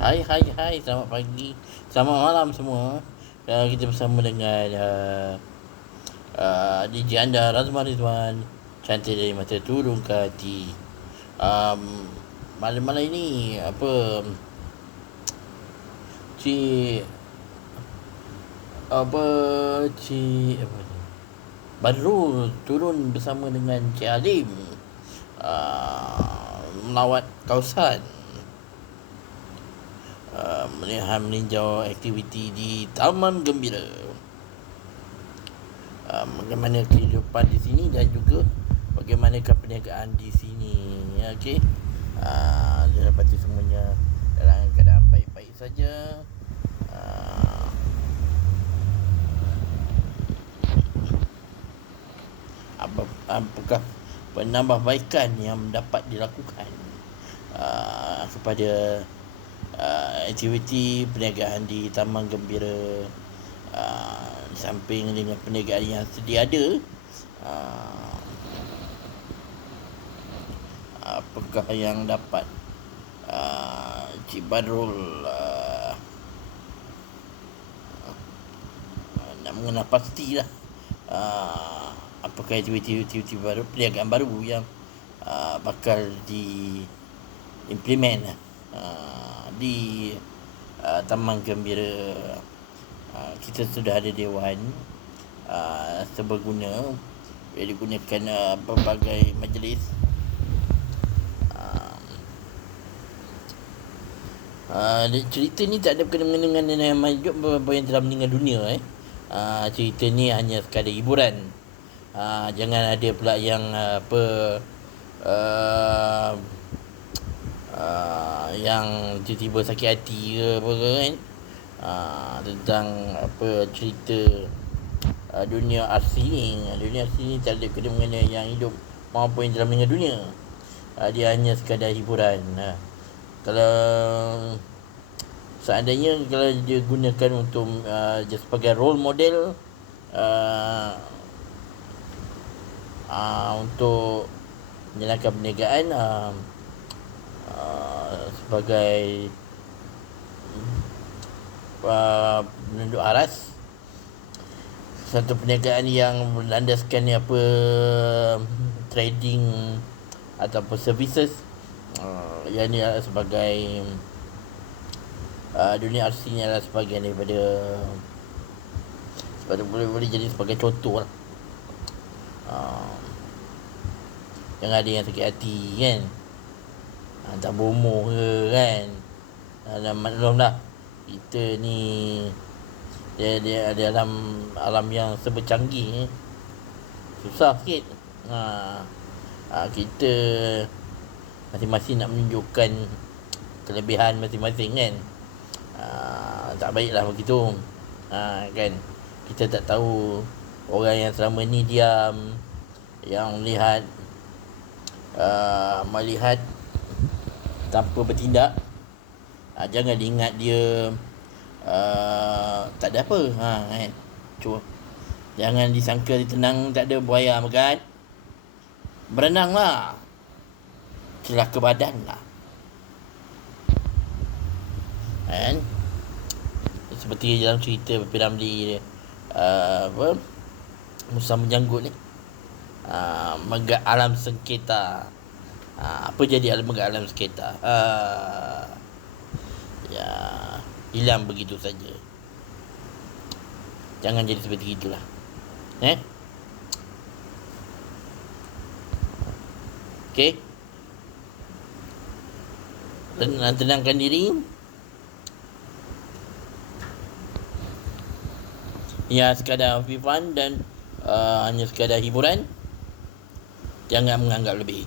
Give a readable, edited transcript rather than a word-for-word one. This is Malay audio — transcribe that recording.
Hai, selamat pagi, selamat malam semua. Kita bersama dengan DJ anda Razman Rizwan, cantik dari mata turun ke hati. um, Malam-malam ini apa, Cik apa Cik apa ni, Badrul turun bersama dengan Cik Alim melawat kawasan, melihat meninjau aktiviti di Taman Gembira. Bagaimana kehidupan di sini dan juga bagaimana perniagaan di sini. Okey. Dia dapat semuanya dalam keadaan baik-baik saja. Apakah penambahbaikan yang dapat dilakukan kepada aktiviti perniagaan di Taman Gembira, di samping dengan perniagaan yang sedia ada, apakah yang dapat Cik Badrul nak mengenal pastilah apakah aktiviti baru, perniagaan baru yang bakal diimplement di Taman Gembira. Kita sudah ada dewan seberguna yang digunakan berbagai majlis. Cerita ni tak ada kena-mengena dengan yang hidup beberapa yang telah meninggal dunia. Cerita ni hanya sekadar hiburan. Jangan ada pula yang yang tiba-tiba sakit hati ke apa ke kan, tentang cerita dunia RC ni. Dunia RC ni tak ada kena-mengena yang hidup maupun yang telah meninggal dunia. Dia hanya sekadar hiburan. Kalau seandainya kalau dia gunakan untuk sebagai role model untuk menjalankan perniagaan, sebagai penunduk aras, satu perniagaan yang berlandaskan trading ataupun services, yang ni adalah sebagai dunia RC ni adalah sebahagian daripada, boleh jadi sebagai contoh lah. Yang ada yang sakit hati kan, tak berumur ke kan, maklum lah kita ni dia dalam alam yang serba canggih, susah sikit. Kita masing-masing nak menunjukkan kelebihan masing-masing kan. Tak baiklah begitu. Kan kita tak tahu orang yang selama ni diam, yang melihat tanpa bertindak, jangan diingat dia tak ada apa kan. Jangan disangka dia tenang, tak ada buaya makan. Berenanglah, celaka badan lah kan. Seperti dalam cerita P. Ramlee Musa Menjanggut ni, Megak Alam Sengketa. Apa jadi megak alam sengketa? Ya, hilang begitu saja. Jangan jadi seperti itulah. Okey. Tenangkan diri. Ya, sekadar fun dan hanya sekadar hiburan. Jangan menganggap lebih.